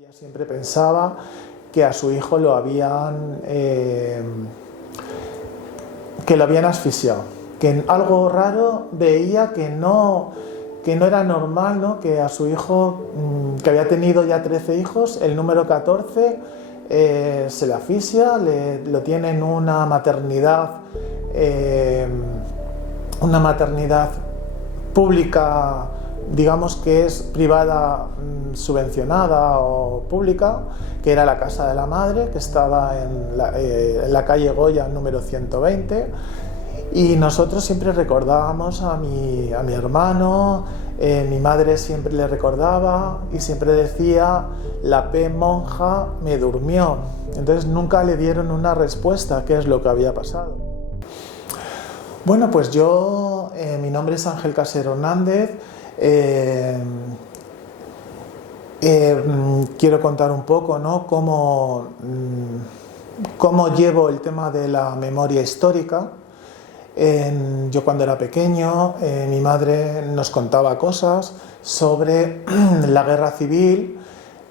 Ella siempre pensaba que a su hijo lo habían asfixiado, que algo raro veía que no era normal, ¿no? Que a su hijo, que había tenido ya 13 hijos, el número 14 se le asfixia, lo tiene en una maternidad pública, digamos que es privada, subvencionada o pública, que era la casa de la madre, que estaba en la calle Goya número 120, y nosotros siempre recordábamos a mi hermano, mi madre siempre le recordaba y siempre decía: la P monja me durmió. Entonces nunca le dieron una respuesta a qué es lo que había pasado. Bueno, pues yo, mi nombre es Ángel Casero Hernández. Quiero contar un poco, ¿no?, cómo llevo el tema de la memoria histórica. Yo cuando era pequeño, mi madre nos contaba cosas sobre la guerra civil.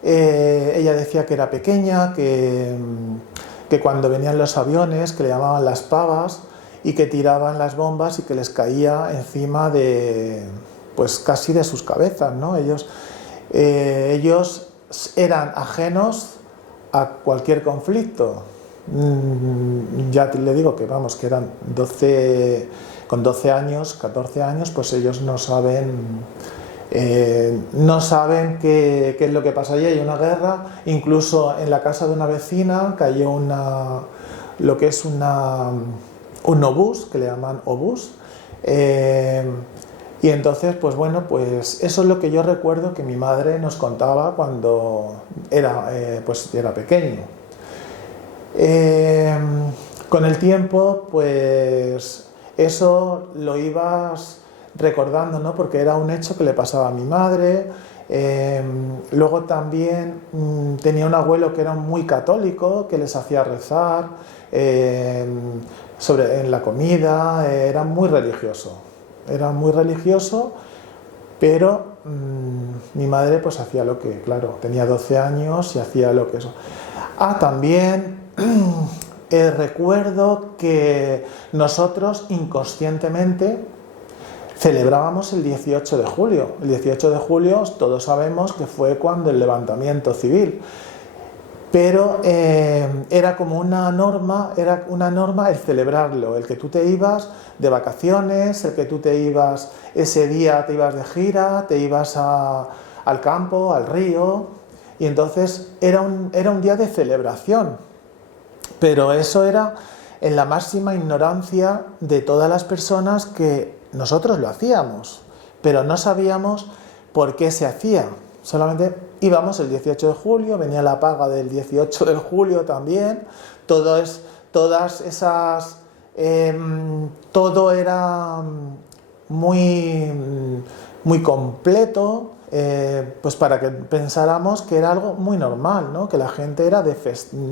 Ella decía que era pequeña, que cuando venían los aviones, que le llamaban las pavas, y que tiraban las bombas y que les caía encima de, pues casi de sus cabezas, ¿no? Ellos eran ajenos a cualquier conflicto. Ya le digo que vamos, que eran con 12 años, 14 años, pues ellos no saben qué es lo que pasa allí. Hay una guerra, incluso en la casa de una vecina cayó lo que es un obús, que le llaman obús, y entonces, pues bueno, pues eso es lo que yo recuerdo que mi madre nos contaba cuando era pequeño. Con el tiempo, pues eso lo ibas recordando, ¿no?, porque era un hecho que le pasaba a mi madre. Luego también tenía un abuelo que era muy católico, que les hacía rezar en la comida. Era muy religioso, pero mi madre pues hacía lo que, claro, tenía 12 años y hacía lo que eso. También recuerdo que nosotros inconscientemente celebrábamos el 18 de julio. El 18 de julio todos sabemos que fue cuando el levantamiento civil, pero era como una norma el celebrarlo, el que tú te ibas de vacaciones, el que tú te ibas ese día, te ibas de gira, te ibas al campo, al río, y entonces era un día de celebración. Pero eso era en la máxima ignorancia de todas las personas, que nosotros lo hacíamos, pero no sabíamos por qué se hacía. Solamente íbamos el 18 de julio, venía la paga del 18 de julio también, todo era muy completo, pues para que pensáramos que era algo muy normal, ¿no?, que la gente era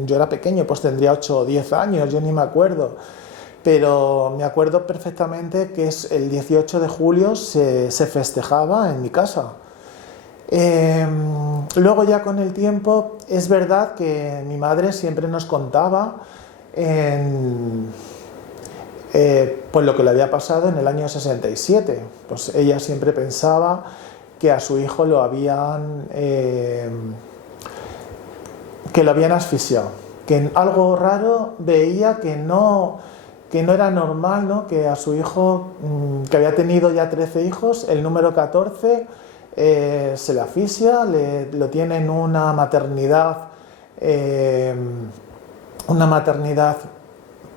yo era pequeño, pues tendría 8 o 10 años, yo ni me acuerdo, pero me acuerdo perfectamente que el 18 de julio se festejaba en mi casa. Luego, ya con el tiempo, es verdad que mi madre siempre nos contaba pues lo que le había pasado en el año 67. Pues ella siempre pensaba que a su hijo lo habían asfixiado, que algo raro veía que no era normal, ¿no?, que a su hijo, que había tenido ya 13 hijos, el número 14 se le asfixia, lo tiene en una maternidad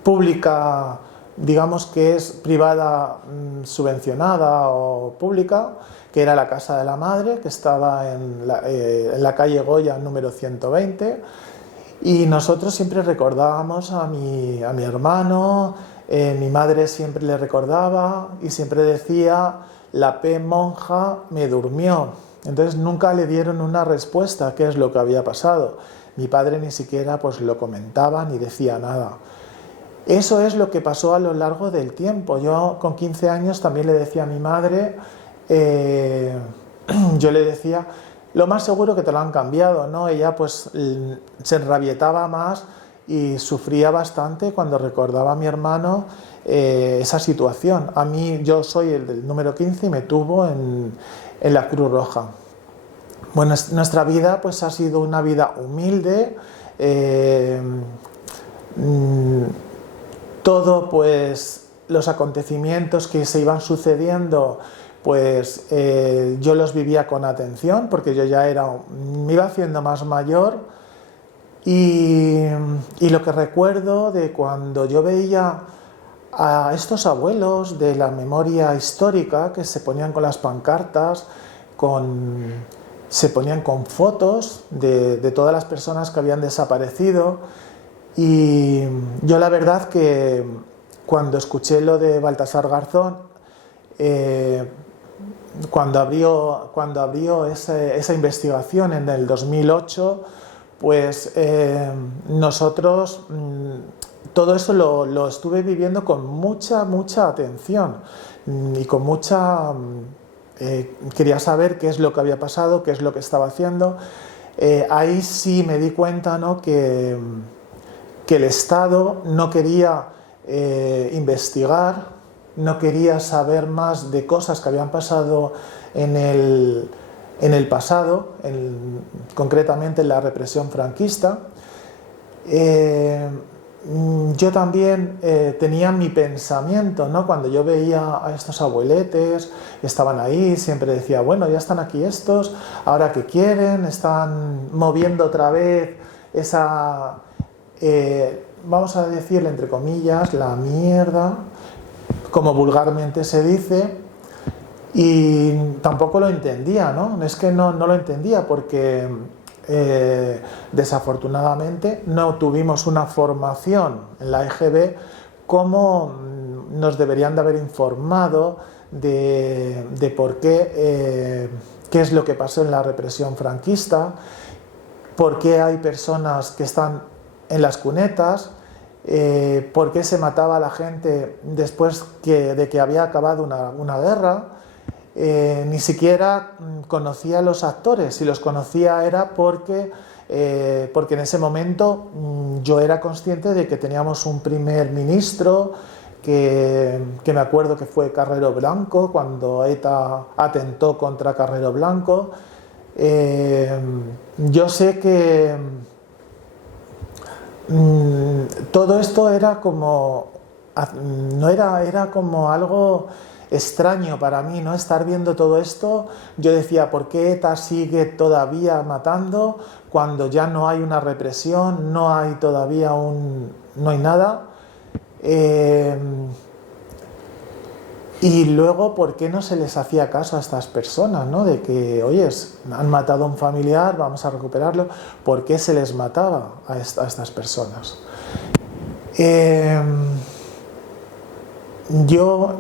pública, digamos que es privada, subvencionada o pública, que era la casa de la madre, que estaba en la calle Goya número 120, y nosotros siempre recordábamos a mi hermano. Mi madre siempre le recordaba y siempre decía: la P monja me durmió. Entonces nunca le dieron una respuesta a qué es lo que había pasado. Mi padre ni siquiera pues lo comentaba ni decía nada. Eso es lo que pasó a lo largo del tiempo. Yo con 15 años también le decía a mi madre, yo le decía lo más seguro que te lo han cambiado, ¿no? Ella pues se enrabietaba más y sufría bastante cuando recordaba a mi hermano esa situación. A mí, yo soy el del número 15 y me tuvo en la Cruz Roja. Bueno, nuestra vida pues ha sido una vida humilde, todo pues los acontecimientos que se iban sucediendo pues yo los vivía con atención porque yo ya me iba haciendo más mayor y lo que recuerdo de cuando yo veía a estos abuelos de la memoria histórica que se ponían con las pancartas, se ponían con fotos de todas las personas que habían desaparecido, y yo la verdad que cuando escuché lo de Baltasar Garzón, cuando abrió esa investigación en el 2008, pues nosotros todo eso lo estuve viviendo con mucha atención y con mucha... quería saber qué es lo que había pasado, qué es lo que estaba haciendo. Ahí sí me di cuenta, ¿no?, que el Estado no quería investigar, no quería saber más de cosas que habían pasado en el pasado, concretamente en la represión franquista. Yo también tenía mi pensamiento, ¿no? Cuando yo veía a estos abueletes, estaban ahí, siempre decía, bueno, ya están aquí estos, ahora ¿qué quieren? Están moviendo otra vez esa, vamos a decirle entre comillas, la mierda, como vulgarmente se dice, y tampoco lo entendía, ¿no? Es que no lo entendía porque desafortunadamente no tuvimos una formación en la EGB como nos deberían de haber informado de por qué es lo que pasó en la represión franquista, por qué hay personas que están en las cunetas, por qué se mataba a la gente después de que había acabado una guerra. Ni siquiera conocía a los actores, si los conocía era porque en ese momento yo era consciente de que teníamos un primer ministro que me acuerdo que fue Carrero Blanco, cuando ETA atentó contra Carrero Blanco. Yo sé que todo esto era como, no era como algo extraño para mí, ¿no? Estar viendo todo esto, yo decía, ¿por qué ETA sigue todavía matando cuando ya no hay una represión, no hay todavía no hay nada? Y luego, ¿por qué no se les hacía caso a estas personas, ¿no? De que, oye, han matado a un familiar, vamos a recuperarlo. ¿Por qué se les mataba a estas personas? Yo,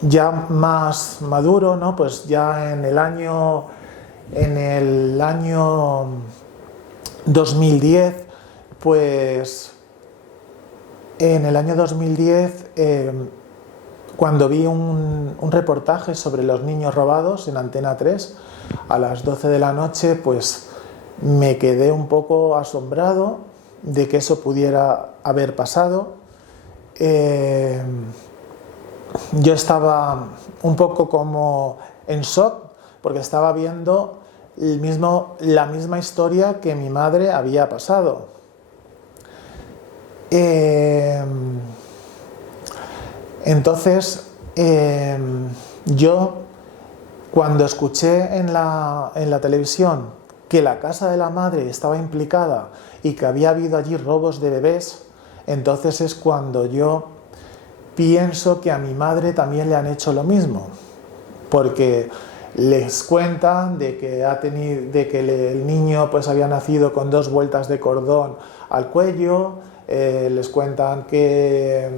ya más maduro, ¿no? Pues ya en el año 2010, pues en el año 2010, cuando vi un reportaje sobre los niños robados en Antena 3 a las 12 de la noche, pues me quedé un poco asombrado de que eso pudiera haber pasado. Yo estaba un poco como en shock porque estaba viendo la misma historia que mi madre había pasado. Entonces, yo cuando escuché en la televisión que la casa de la madre estaba implicada y que había habido allí robos de bebés, entonces es cuando yo pienso que a mi madre también le han hecho lo mismo, porque les cuentan de que el niño pues había nacido con 2 vueltas de cordón al cuello, les cuentan que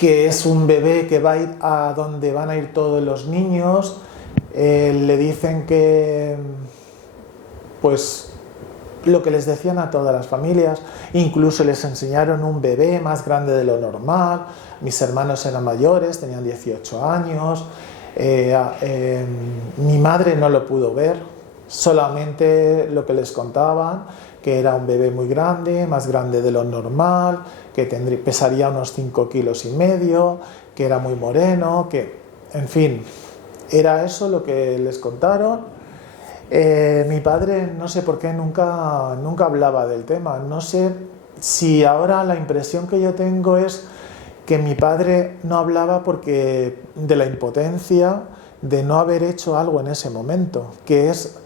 es un bebé que va a ir a donde van a ir todos los niños, le dicen que pues lo que les decían a todas las familias, incluso les enseñaron un bebé más grande de lo normal, mis hermanos eran mayores, tenían 18 años, Mi madre no lo pudo ver, solamente lo que les contaban, que era un bebé muy grande, más grande de lo normal, que pesaría unos 5,5 kilos, que era muy moreno, que, en fin, era eso lo que les contaron. Mi padre, no sé por qué, nunca hablaba del tema. No sé si ahora la impresión que yo tengo es que mi padre no hablaba porque de la impotencia de no haber hecho algo en ese momento, que es,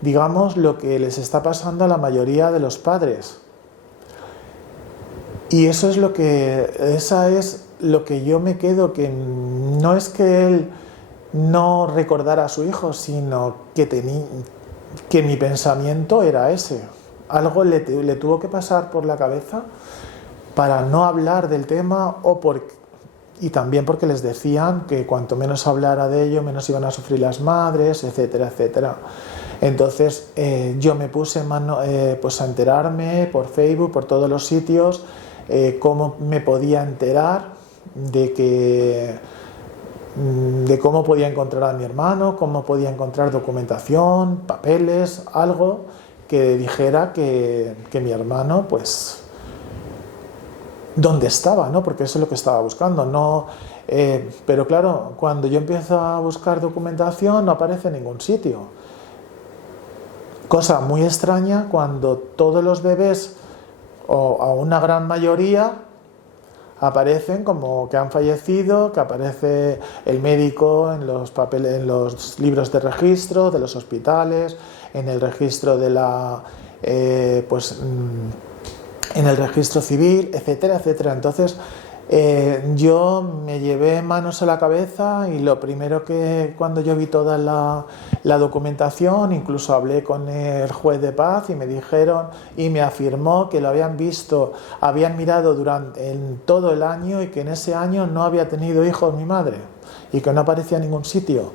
digamos, lo que les está pasando a la mayoría de los padres. Y esa es lo que yo me quedo, que no es que él no recordara a su hijo, sino que mi pensamiento era ese. Algo le tuvo que pasar por la cabeza para no hablar del tema, y también porque les decían que cuanto menos hablara de ello, menos iban a sufrir las madres, etcétera, etcétera. Entonces yo me puse pues a enterarme por Facebook, por todos los sitios, cómo me podía enterar de cómo podía encontrar a mi hermano, cómo podía encontrar documentación, papeles, algo que dijera que mi hermano, pues, dónde estaba, ¿no? Porque eso es lo que estaba buscando, ¿no? Pero claro, cuando yo empiezo a buscar documentación no aparece en ningún sitio. Cosa muy extraña cuando todos los bebés, o a una gran mayoría, aparecen como que han fallecido, que aparece el médico en los papeles, en los libros de registro de los hospitales, en el registro de en el registro civil, etcétera, etcétera. Entonces yo me llevé manos a la cabeza y lo primero que, cuando yo vi toda la documentación, incluso hablé con el juez de paz y me dijeron y me afirmó que lo habían visto, habían mirado en todo el año y que en ese año no había tenido hijos mi madre y que no aparecía en ningún sitio.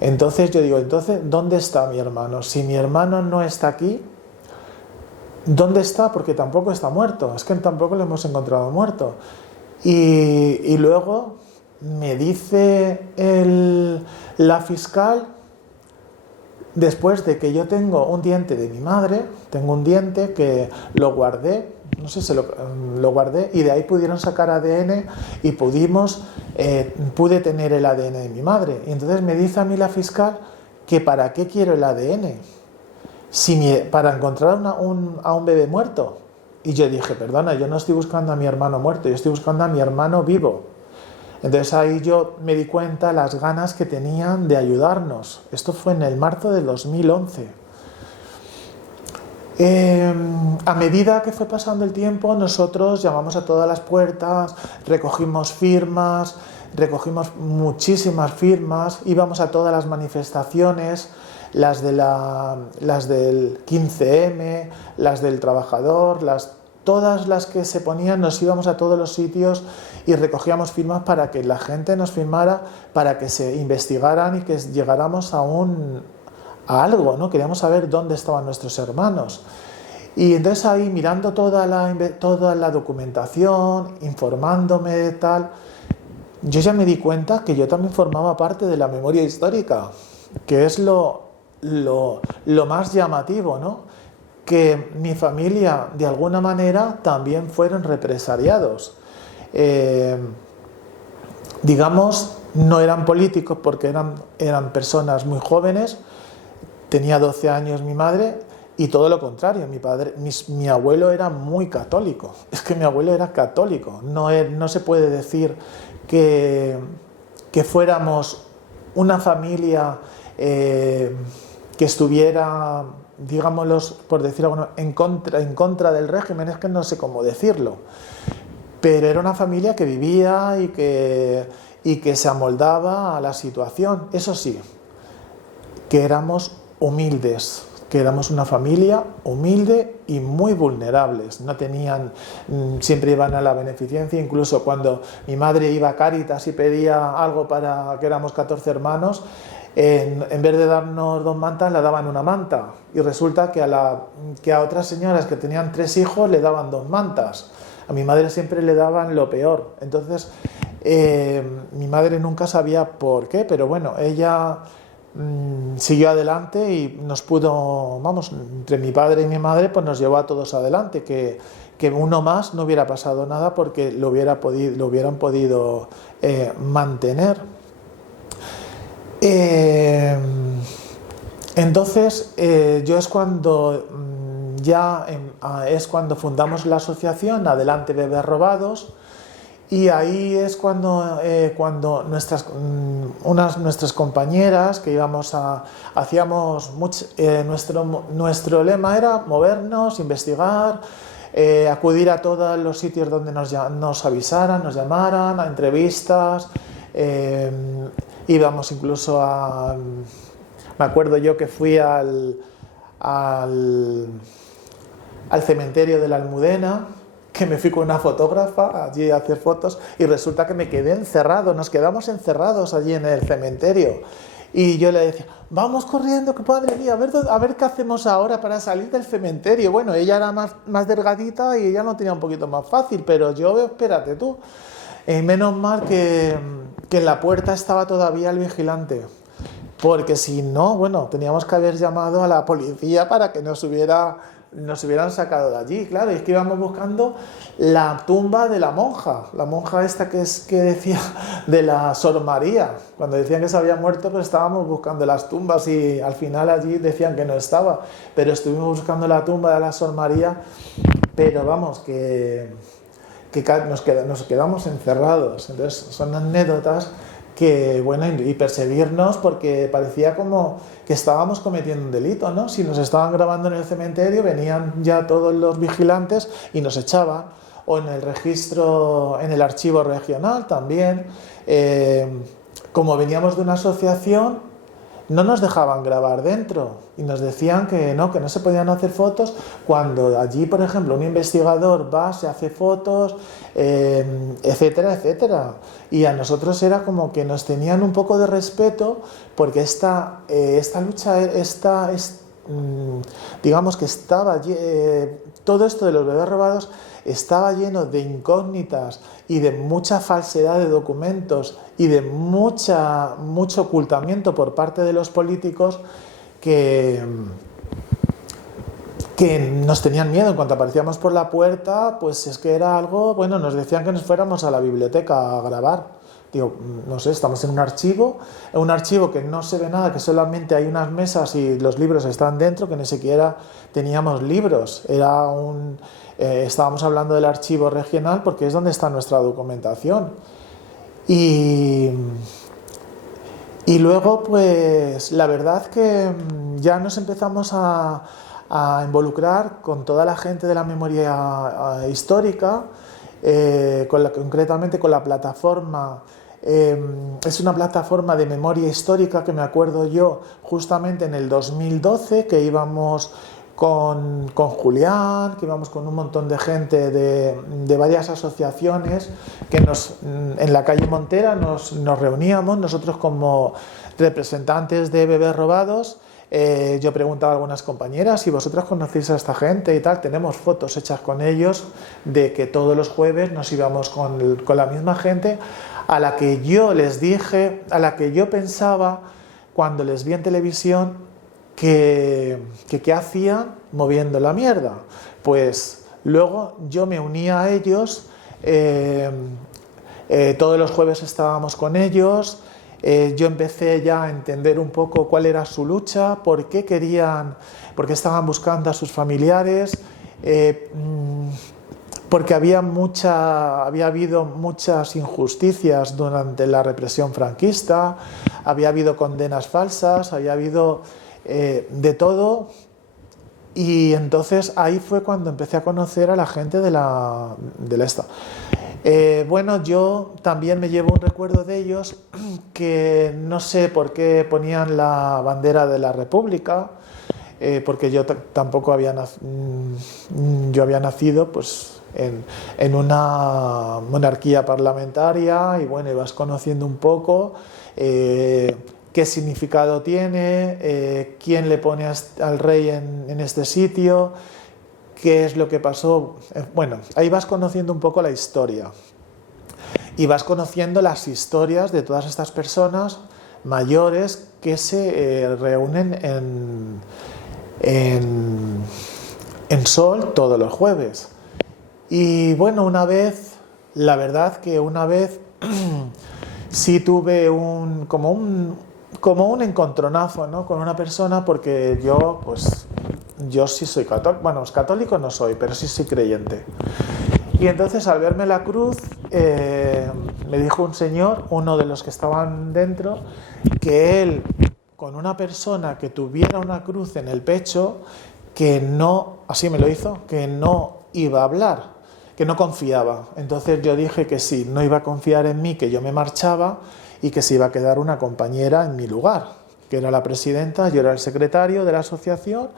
Entonces yo digo, entonces, ¿dónde está mi hermano? Si mi hermano no está aquí, ¿dónde está? Porque tampoco está muerto, es que tampoco lo hemos encontrado muerto. Y luego me dice la fiscal, después de que yo tengo un diente de mi madre, tengo un diente que lo guardé, no sé si lo guardé, y de ahí pudieron sacar ADN y pude tener el ADN de mi madre. Y entonces me dice a mí la fiscal que para qué quiero el ADN, para encontrar a un bebé muerto. Y yo dije, perdona, yo no estoy buscando a mi hermano muerto, yo estoy buscando a mi hermano vivo. Entonces ahí yo me di cuenta las ganas que tenían de ayudarnos. Esto fue en el marzo del 2011. A medida que fue pasando el tiempo, nosotros llamamos a todas las puertas, recogimos muchísimas firmas, íbamos a todas las manifestaciones, las del 15M, las del trabajador, todas las que se ponían, nos íbamos a todos los sitios y recogíamos firmas para que la gente nos firmara, para que se investigaran y que llegáramos a algo, ¿no? Queríamos saber dónde estaban nuestros hermanos. Y entonces ahí, mirando toda la documentación, informándome tal, yo ya me di cuenta que yo también formaba parte de la memoria histórica, que es lo más llamativo, ¿no? Que mi familia, de alguna manera, también fueron represaliados. Digamos, no eran políticos porque eran personas muy jóvenes. Tenía 12 años mi madre y todo lo contrario. Mi abuelo era muy católico. Es que mi abuelo era católico. No se puede decir que fuéramos una familia que estuviera, digámoslo, por decir algo, en contra del régimen, es que no sé cómo decirlo, pero era una familia que vivía y que se amoldaba a la situación. Eso sí, que éramos humildes, que éramos una familia humilde y muy vulnerables. No tenían, siempre iban a la beneficencia, incluso cuando mi madre iba a Cáritas y pedía algo para que éramos 14 hermanos, en vez de darnos 2 mantas, le daban una manta. Y resulta que a otras señoras que tenían 3 hijos le daban 2 mantas. A mi madre siempre le daban lo peor. Entonces, Mi madre nunca sabía por qué, pero bueno, ella siguió adelante y nos pudo, vamos, entre mi padre y mi madre, pues nos llevó a todos adelante, que uno más no hubiera pasado nada porque lo hubieran podido mantener. Entonces, yo es cuando es cuando fundamos la asociación Adelante Bebés Robados, y ahí es cuando nuestras compañeras que hacíamos nuestro lema era movernos, investigar, acudir a todos los sitios donde nos avisaran, nos llamaran, a entrevistas, íbamos incluso me acuerdo yo que fui al cementerio de la Almudena, que me fui con una fotógrafa allí a hacer fotos, y resulta que me quedé encerrado, nos quedamos encerrados allí en el cementerio. Y yo le decía, vamos corriendo, que madre mía, a ver qué hacemos ahora para salir del cementerio. Bueno, ella era más delgadita y ella lo tenía un poquito más fácil, pero yo, espérate tú. Menos mal que en la puerta estaba todavía el vigilante, porque si no, bueno, teníamos que haber llamado a la policía para que nos hubieran sacado de allí. Claro, y es que íbamos buscando la tumba de la monja esta que decía de la Sor María. Cuando decían que se había muerto, pues estábamos buscando las tumbas y al final allí decían que no estaba, pero estuvimos buscando la tumba de la Sor María, pero vamos, que nos quedamos encerrados. Entonces son anécdotas que, bueno, y perseguirnos porque parecía como que estábamos cometiendo un delito, ¿no? Si nos estaban grabando en el cementerio, venían ya todos los vigilantes y nos echaban, o en el registro, en el archivo regional también. Como veníamos de una asociación, no nos dejaban grabar dentro y nos decían que no se podían hacer fotos, cuando allí, por ejemplo, un investigador va, se hace fotos, etcétera, etcétera. Y a nosotros era como que nos tenían un poco de respeto, porque esta lucha, digamos que estaba, todo esto de los bebés robados estaba lleno de incógnitas y de mucha falsedad de documentos y de mucho ocultamiento por parte de los políticos que nos tenían miedo. En cuanto aparecíamos por la puerta, pues es que era algo, bueno, nos decían que nos fuéramos a la biblioteca a grabar. Digo, no sé, estamos en un archivo que no se ve nada, que solamente hay unas mesas y los libros están dentro, que ni siquiera teníamos libros. Estábamos hablando del archivo regional porque es donde está nuestra documentación. Y luego, pues, la verdad que ya nos empezamos a involucrar con toda la gente de la memoria histórica, concretamente con la plataforma. Es una plataforma de memoria histórica que me acuerdo yo justamente en el 2012, que íbamos con Julián, que íbamos con un montón de gente de varias asociaciones, que en la calle Montera nos reuníamos, nosotros como representantes de bebés robados. Yo preguntaba a algunas compañeras, si vosotras conocéis a esta gente y tal. Tenemos fotos hechas con ellos de que todos los jueves nos íbamos con la misma gente, a la que yo les dije, a la que yo pensaba cuando les vi en televisión que hacían moviendo la mierda. Pues luego yo me unía a ellos, todos los jueves estábamos con ellos. Yo empecé ya a entender un poco cuál era su lucha, por qué estaban buscando a sus familiares, porque había habido muchas injusticias durante la represión franquista, había habido condenas falsas, había habido de todo. Y entonces ahí fue cuando empecé a conocer a la gente de la esta. Bueno, yo también me llevo un recuerdo de ellos, que no sé por qué ponían la bandera de la República, porque yo tampoco había nacido pues en una monarquía parlamentaria, y bueno, ibas conociendo un poco qué significado tiene, quién le pone al rey en este sitio, qué es lo que pasó. Bueno, ahí vas conociendo un poco la historia. y vas conociendo las historias de todas estas personas mayores que se reúnen en Sol todos los jueves. Y bueno, la verdad que una vez sí tuve como un encontronazo, ¿no?, con una persona, porque yo sí soy católico, bueno, católico no soy, pero sí soy creyente. Y entonces al verme la cruz, me dijo un señor, uno de los que estaban dentro, que él, con una persona que tuviera una cruz en el pecho, que no, así me lo hizo, que no iba a hablar, que no confiaba. Entonces yo dije que sí, no iba a confiar en mí, que yo me marchaba y que se iba a quedar una compañera en mi lugar, que era la presidenta, yo era el secretario de la asociación.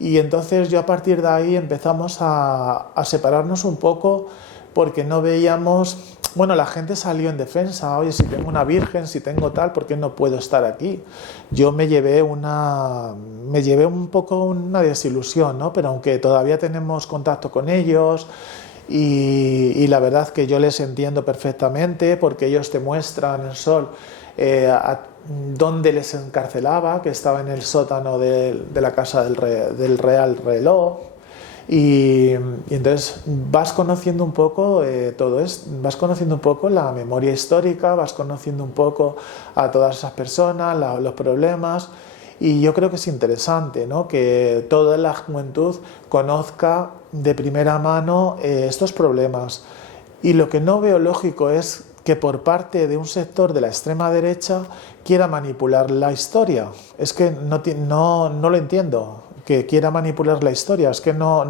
Y entonces yo a partir de ahí empezamos a separarnos un poco, porque no veíamos, bueno, la gente salió en defensa, oye, si tengo una virgen, si tengo tal, ¿por qué no puedo estar aquí? Yo me llevé un poco una desilusión, ¿no? Pero aunque todavía tenemos contacto con ellos, y la verdad que yo les entiendo perfectamente, porque ellos te muestran en Sol dónde les encarcelaba, que estaba en el sótano de la casa del Real Reloj. Y entonces vas conociendo un poco todo esto, vas conociendo un poco la memoria histórica, vas conociendo un poco a todas esas personas, los problemas, y yo creo que es interesante, ¿no?, que toda la juventud conozca de primera mano estos problemas. Y lo que no veo lógico es que por parte de un sector de la extrema derecha quiera manipular la historia. Es que no lo entiendo, que quiera manipular la historia. Es que no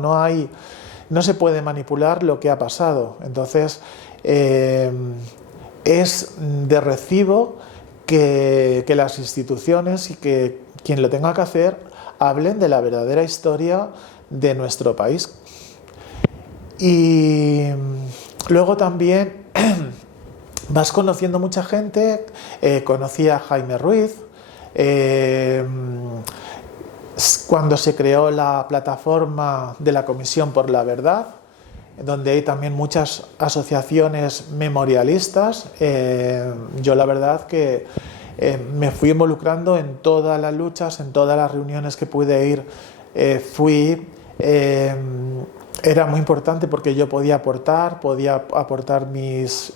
se puede manipular lo que ha pasado. Entonces, es de recibo que las instituciones y que quien lo tenga que hacer hablen de la verdadera historia de nuestro país. Y luego también vas conociendo mucha gente. Conocí a Jaime Ruiz, cuando se creó la plataforma de la Comisión por la Verdad, donde hay también muchas asociaciones memorialistas. Yo la verdad que me fui involucrando en todas las luchas, en todas las reuniones que pude ir, era muy importante porque yo podía aportar mis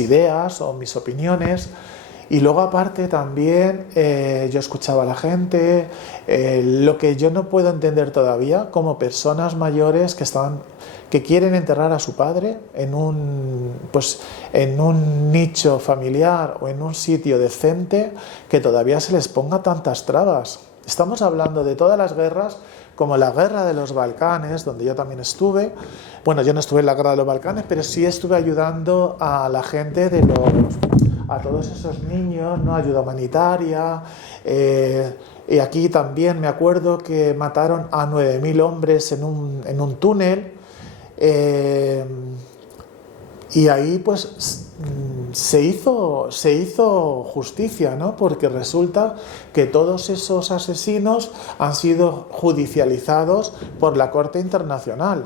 ideas o mis opiniones. Y luego aparte también yo escuchaba a la gente, lo que yo no puedo entender todavía, como personas mayores que quieren enterrar a su padre en un nicho familiar o en un sitio decente, que todavía se les ponga tantas trabas. Estamos hablando de todas las guerras, como la guerra de los Balcanes, donde yo también estuve. Bueno, yo no estuve en la guerra de los Balcanes, pero sí estuve ayudando a la gente a todos esos niños, ¿no?, ayuda humanitaria. Y aquí también me acuerdo que mataron a 9.000 hombres en un túnel. Y ahí pues se hizo justicia, ¿no?, porque resulta que todos esos asesinos han sido judicializados por la Corte Internacional.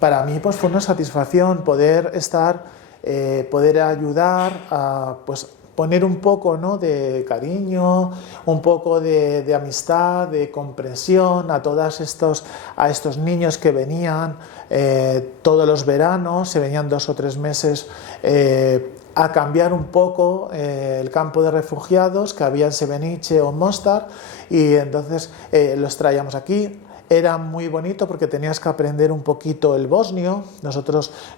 Para mí pues fue una satisfacción poder ayudar a poner un poco, ¿no?, de cariño, un poco de amistad, de comprensión a estos niños que venían todos los veranos, se venían 2 o 3 meses a cambiar un poco el campo de refugiados que había en Srebrenica o en Mostar, y entonces los traíamos aquí. Era muy bonito porque tenías que aprender un poquito el bosnio.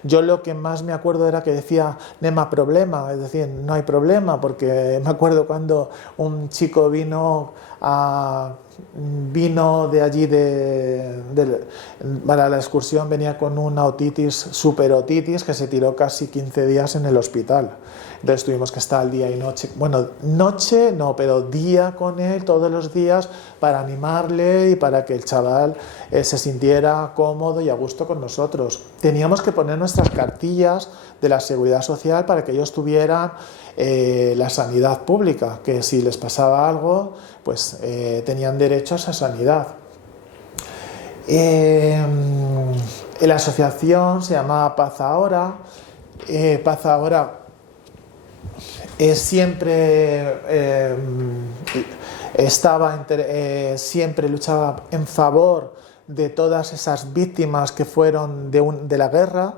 Yo lo que más me acuerdo era que decía "nema problema", es decir, no hay problema, porque me acuerdo cuando un chico vino de allí para la excursión, venía con una superotitis, que se tiró casi 15 días en el hospital. Entonces tuvimos que estar día y noche, bueno, noche no, pero día con él todos los días, para animarle y para que el chaval se sintiera cómodo y a gusto con nosotros. Teníamos que poner nuestras cartillas de la Seguridad Social para que ellos tuvieran la sanidad pública, que si les pasaba algo, pues tenían derecho a esa sanidad. La asociación se llamaba Paz Ahora. Paz Ahora siempre luchaba en favor de todas esas víctimas que fueron de la guerra,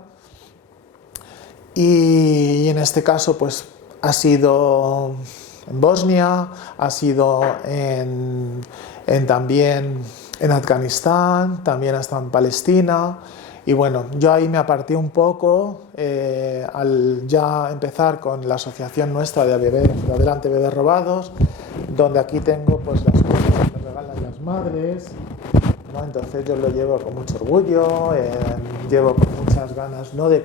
y en este caso pues ha sido en Bosnia, ha sido también en Afganistán, también hasta en Palestina. Y bueno, yo ahí me aparté un poco al ya empezar con la asociación nuestra de Adelante Bebés Robados, donde aquí tengo pues las cosas que me regalan las madres, ¿no? Entonces yo lo llevo con mucho orgullo, llevo con muchas ganas, ¿no?, de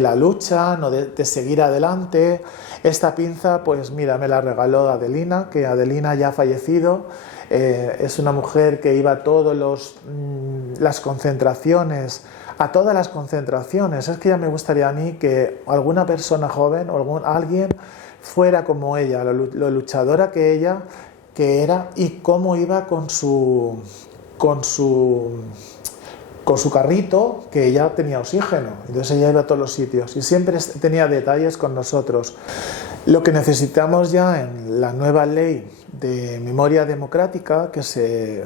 la lucha, ¿no?, de seguir adelante. Esta pinza, pues mira, me la regaló Adelina, que Adelina ya ha fallecido. Es una mujer que iba a todas las concentraciones, a todas las concentraciones. Es que ya me gustaría a mí que alguna persona joven o alguien fuera como ella, lo luchadora que ella que era, y cómo iba con su carrito, que ella tenía oxígeno, entonces ella iba a todos los sitios y siempre tenía detalles con nosotros. Lo que necesitamos ya en la nueva ley de memoria democrática que se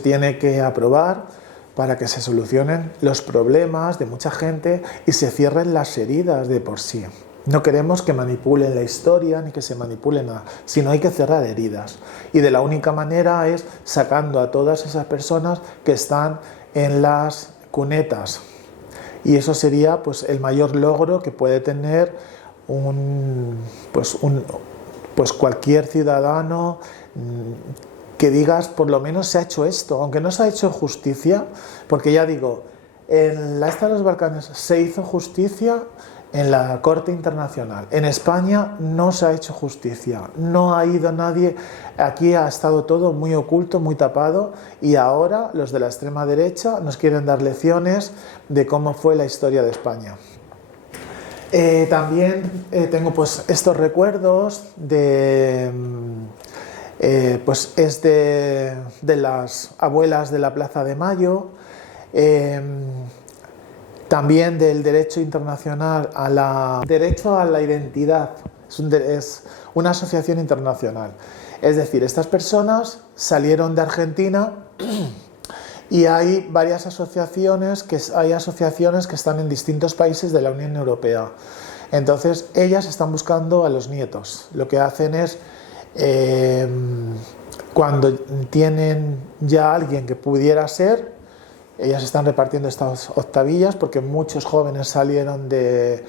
tiene que aprobar para que se solucionen los problemas de mucha gente y se cierren las heridas de por sí. No queremos que manipulen la historia ni que se manipulen nada, sino hay que cerrar heridas. Y de la única manera es sacando a todas esas personas que están en las cunetas. Y eso sería pues el mayor logro que puede tener cualquier ciudadano, que digas por lo menos se ha hecho esto, aunque no se ha hecho justicia, porque ya digo, en la esta de los Balcanes se hizo justicia en la Corte Internacional. En España no se ha hecho justicia, no ha ido nadie, aquí ha estado todo muy oculto, muy tapado, y ahora los de la extrema derecha nos quieren dar lecciones de cómo fue la historia de España. También tengo pues estos recuerdos de las abuelas de la Plaza de Mayo, también del derecho internacional derecho a la identidad. Es una asociación internacional. Es decir, estas personas salieron de Argentina y hay varias asociaciones que están en distintos países de la Unión Europea. Entonces, ellas están buscando a los nietos. Lo que hacen es, cuando tienen ya alguien que pudiera ser, ellas están repartiendo estas octavillas, porque muchos jóvenes salieron de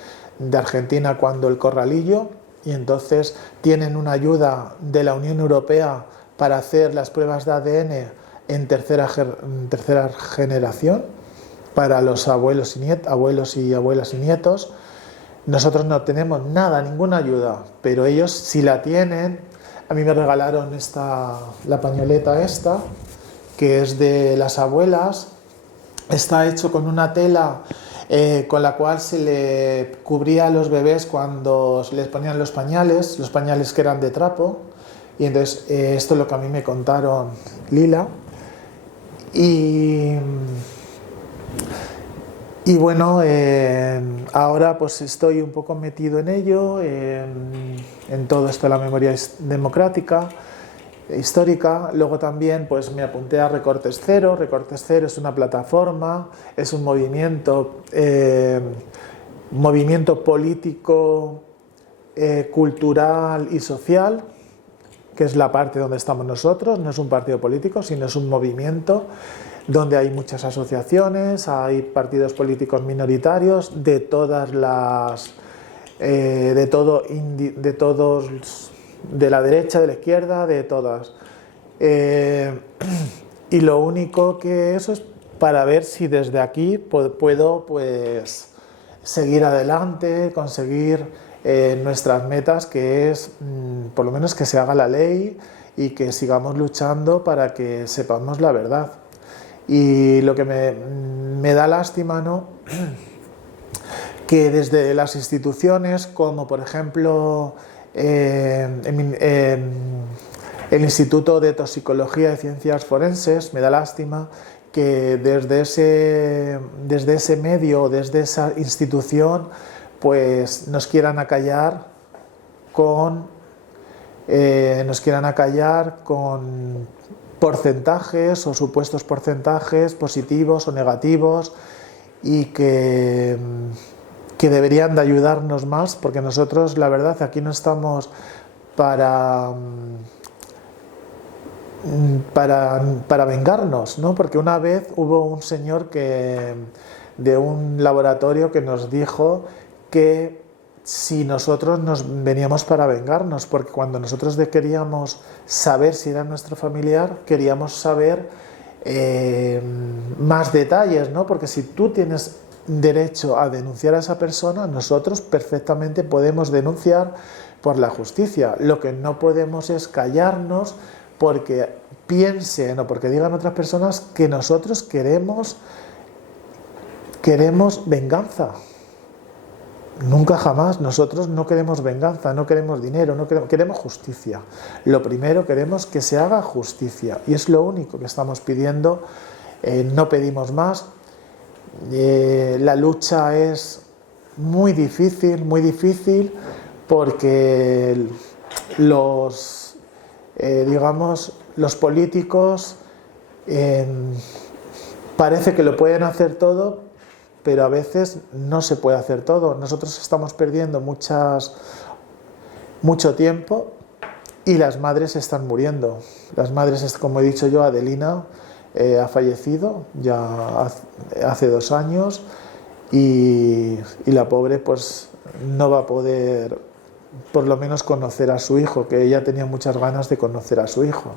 Argentina cuando el Corralillo, y entonces tienen una ayuda de la Unión Europea para hacer las pruebas de ADN en tercera generación para los abuelos y abuelas y nietos. Nosotros no tenemos nada, ninguna ayuda, pero ellos sí la tienen. A mí me regalaron la pañoleta esta, que es de las abuelas. Está hecho con una tela con la cual se le cubría a los bebés cuando les ponían los pañales que eran de trapo. Y entonces esto es lo que a mí me contaron Lila. Y bueno, ahora pues estoy un poco metido en ello, en todo esto de la memoria democrática, histórica. Luego también pues me apunté a Recortes Cero. Recortes Cero es una plataforma, es un movimiento político, cultural y social, que es la parte donde estamos nosotros. No es un partido político, sino es un movimiento donde hay muchas asociaciones, hay partidos políticos minoritarios de todas las de todos, de la derecha, de la izquierda, de todas, y lo único que eso es para ver si desde aquí puedo pues seguir adelante, conseguir nuestras metas, que es por lo menos que se haga la ley y que sigamos luchando para que sepamos la verdad. Y lo que me da lástima, ¿no?, que desde las instituciones, como por ejemplo el Instituto de Toxicología y Ciencias Forenses, me da lástima que desde ese medio, desde esa institución, pues nos quieran acallar con porcentajes o supuestos porcentajes positivos o negativos, y que deberían de ayudarnos más, porque nosotros, la verdad, aquí no estamos para vengarnos, ¿no? Porque una vez hubo un señor de un laboratorio que nos dijo que si nosotros nos veníamos para vengarnos, porque cuando nosotros queríamos saber si era nuestro familiar, queríamos saber más detalles, ¿no? Porque si tú tienes derecho a denunciar a esa persona, nosotros perfectamente podemos denunciar por la justicia. Lo que no podemos es callarnos porque piensen o porque digan otras personas que nosotros queremos venganza. Nunca jamás, nosotros no queremos venganza, no queremos dinero, queremos justicia. Lo primero, queremos que se haga justicia, y es lo único que estamos pidiendo, no pedimos más. La lucha es muy difícil porque los políticos parece que lo pueden hacer todo, pero a veces no se puede hacer todo. Nosotros estamos perdiendo mucho tiempo, y las madres están muriendo. Las madres, como he dicho yo, Adelina ha fallecido ya hace 2 años, y la pobre pues no va a poder, por lo menos, conocer a su hijo, que ella tenía muchas ganas de conocer a su hijo.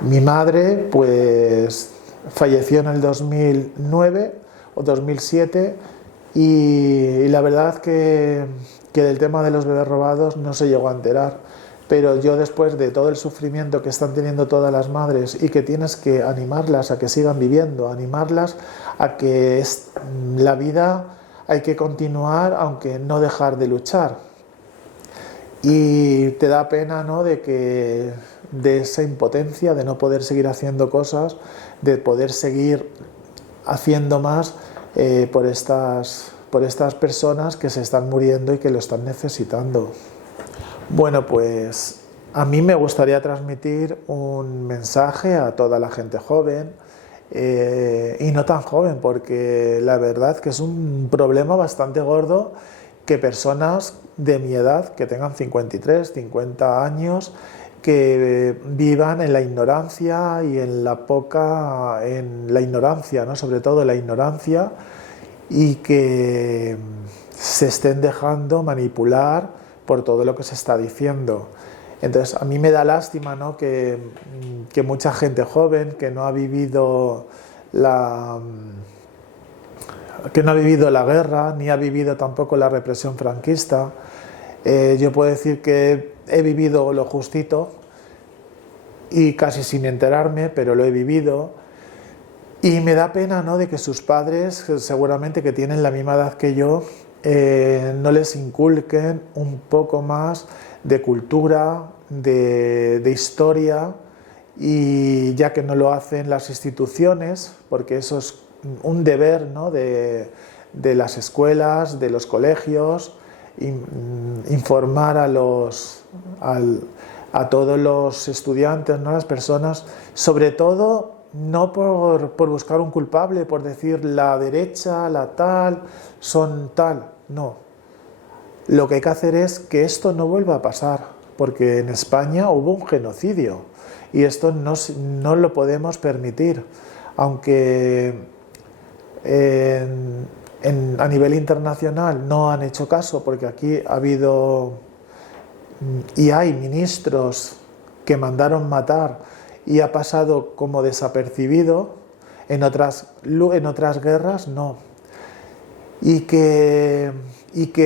Mi madre pues falleció en el 2009 o 2007, y la verdad que del tema de los bebés robados no se llegó a enterar, pero yo, después de todo el sufrimiento que están teniendo todas las madres, y que tienes que animarlas a que sigan viviendo, animarlas a que la vida hay que continuar, aunque no dejar de luchar, y te da pena, ¿no?, de esa impotencia, de no poder seguir haciendo cosas, de poder seguir haciendo más por estas personas que se están muriendo y que lo están necesitando. Bueno, pues a mí me gustaría transmitir un mensaje a toda la gente joven, y no tan joven, porque la verdad que es un problema bastante gordo que personas de mi edad, que tengan 53, 50 años, que vivan en la ignorancia y en la ignorancia, ¿no?, sobre todo en la ignorancia, y que se estén dejando manipular por todo lo que se está diciendo. Entonces, a mí me da lástima, ¿no?, que mucha gente joven que no ha vivido la guerra, ni ha vivido tampoco la represión franquista. Yo puedo decir que he vivido lo justito, y casi sin enterarme, pero lo he vivido, y me da pena, ¿no?, de que sus padres, seguramente que tienen la misma edad que yo, no les inculquen un poco más de cultura, de historia, y ya que no lo hacen las instituciones, porque eso es un deber, ¿no?, de las escuelas, de los colegios, informar a todos los estudiantes, ¿no?, las personas, sobre todo no por buscar un culpable, por decir la derecha, la tal, son tal, no. Lo que hay que hacer es que esto no vuelva a pasar, porque en España hubo un genocidio, y esto no lo podemos permitir, aunque a nivel internacional no han hecho caso, porque aquí ha habido y hay ministros que mandaron matar y ha pasado como desapercibido. En otras guerras no. Y que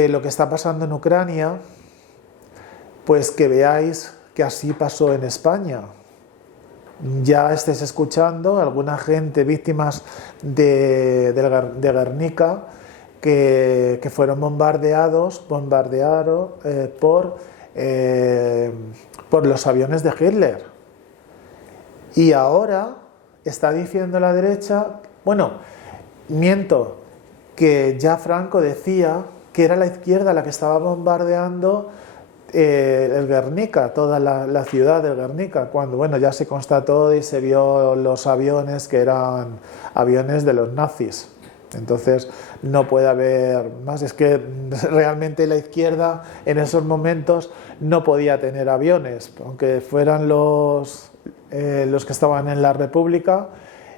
lo que está pasando en Ucrania, pues que veáis que así pasó en España. Ya estéis escuchando alguna gente, víctimas de Guernica, que fueron bombardeados por los aviones de Hitler. Y ahora está diciendo la derecha, bueno, miento, que ya Franco decía que era la izquierda la que estaba bombardeando el Guernica, toda la ciudad del Guernica, cuando bueno, ya se constató y se vio los aviones que eran aviones de los nazis. Entonces no puede haber más, es que realmente la izquierda en esos momentos no podía tener aviones, aunque fueran los que estaban en la República,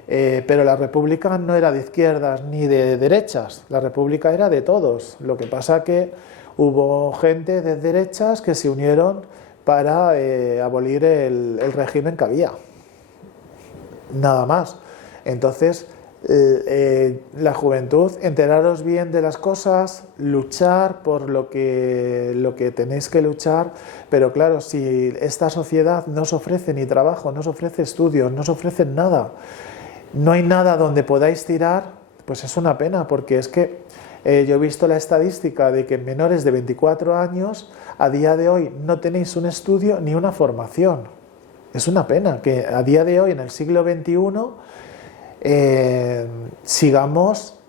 pero la República no era de izquierdas ni de derechas, la República era de todos. Lo que pasa que hubo gente de derechas que se unieron para abolir el régimen que había, nada más. Entonces la juventud, enteraros bien de las cosas, luchar por lo que tenéis que luchar, pero claro, si esta sociedad no os ofrece ni trabajo, no os ofrece estudios, no os ofrece nada, no hay nada donde podáis tirar, pues es una pena, porque es que yo he visto la estadística de que menores de 24 años a día de hoy no tenéis un estudio ni una formación. Es una pena que a día de hoy, en el siglo XXI, sigamos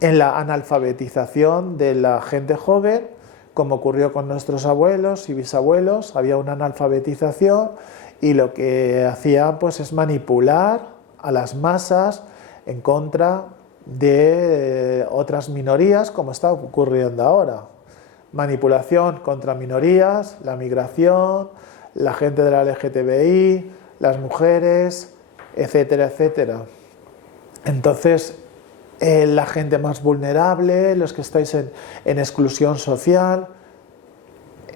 en la analfabetización de la gente joven, como ocurrió con nuestros abuelos y bisabuelos. Había una analfabetización y lo que hacían pues es manipular a las masas en contra de otras minorías, como está ocurriendo ahora. Manipulación contra minorías, la migración, la gente de la LGTBI, las mujeres, etcétera, etcétera. Entonces, la gente más vulnerable, los que estáis en exclusión social,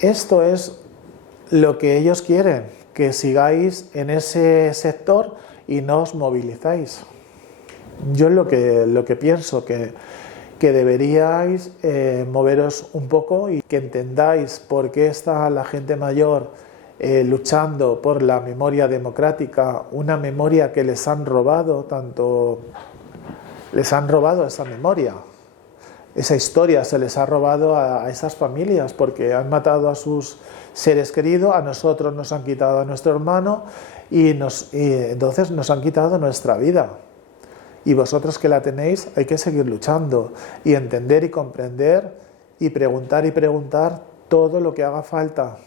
esto es lo que ellos quieren, que sigáis en ese sector y no os movilizáis. Yo lo que pienso que deberíais moveros un poco y que entendáis por qué está la gente mayor luchando por la memoria democrática, una memoria que les han robado, les han robado esa memoria, esa historia se les ha robado a esas familias porque han matado a sus seres queridos, a nosotros nos han quitado a nuestro hermano y entonces nos han quitado nuestra vida. Y vosotros que la tenéis hay que seguir luchando y entender y comprender y preguntar todo lo que haga falta.